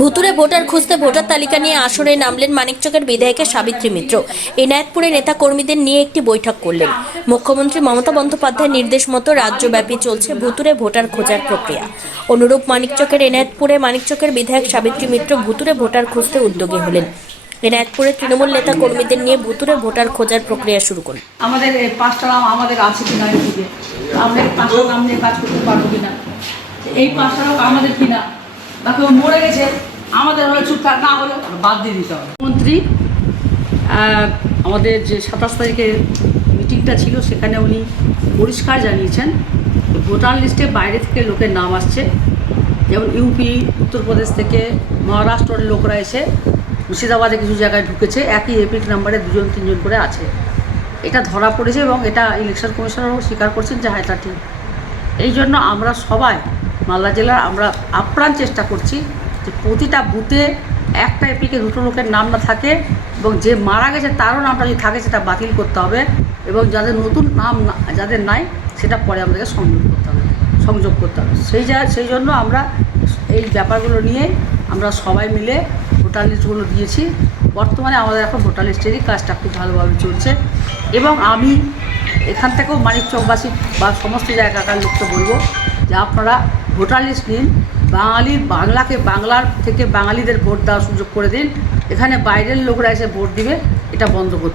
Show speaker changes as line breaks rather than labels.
ভুতুরে ভোটার খুঁজতে ভোটার তালিকা নিয়ে আসরে নামলেন মানিকচকের বিধায়কের সাবিত্রী মিত্র। এনায়েতপুরে নেতা কর্মীদের নিয়ে একটি বৈঠক করলেন। মুখ্যমন্ত্রী মমতা বন্দ্যোপাধ্যায়ের নির্দেশ মতো রাজ্যব্যাপী চলছে ভুতুরে ভোটার খোঁজার প্রক্রিয়া। অনুরূপ মানিকচকের এনায়েতপুরে মানিকচকের বিধায়ক সাবিত্রী মিত্র ভুতুরে ভোটার খুঁজতে উদ্যোগী হলেন। এনায়েতপুরে তৃণমূল নেতা কর্মীদের নিয়ে ভুতুরে ভোটার খোঁজার প্রক্রিয়া শুরু করলেন
আমাদের পাঁচটা নাম আমাদের আছে কিনা এই পাঁচটা নাম নিয়ে কাজ করতে পারব কিনা? এই পাঁচটা লোক আমাদের কিনা? মরে গেছে, আমাদের হলে চুপ থাক, না হলে বাদ দিয়ে দিতে হবে। মন্ত্রী আমাদের যে সাতাশ তারিখের মিটিংটা ছিল, সেখানে উনি পরিষ্কার জানিয়েছেন, ভোটার লিস্টে বাইরে থেকে লোকের নাম আসছে। যেমন ইউপি, উত্তরপ্রদেশ থেকে মহারাষ্ট্রের লোকরা এসে মুর্শিদাবাদে কিছু জায়গায় ঢুকেছে, একই এপিক নাম্বারে দুজন, তিনজন করে আছে। এটা ধরা পড়েছে এবং এটা ইলেকশন কমিশনারও স্বীকার করছেন যে হ্যাঁ এটা ঠিক। এই জন্য আমরা সবাই মালদা জেলার আমরা আপ্রাণ চেষ্টা করছি যে প্রতিটা বুথে একটা এপিকে দুটো লোকের নাম না থাকে এবং যে মারা গেছে তারও নামটা যদি থাকে সেটা বাতিল করতে হবে এবং যাদের নতুন নাম যাদের নাই সেটা পরে আমাদেরকে সংযোগ করতে হবে, সংযোগ করতে হবে। সেই যা সেই জন্য আমরা এই ব্যাপারগুলো নিয়ে আমরা সবাই মিলে ভোটার লিস্টগুলো দিয়েছি। বর্তমানে আমাদের এখন ভোটার লিস্টেরই কাজটা খুব ভালোভাবে চলছে এবং আমি এখান থেকেও মানিক চকবাসী বা সমস্ত জায়গাকার লোককে বলব যে আপনারা ভোটার লিস্ট নিন বাঙালির বাংলাকে বাংলার থেকে বাঙালিদের ভোট দেওয়ার সুযোগ করে দিন। এখানে বাইরের লোকরা এসে ভোট দিবে, এটা বন্ধ করতে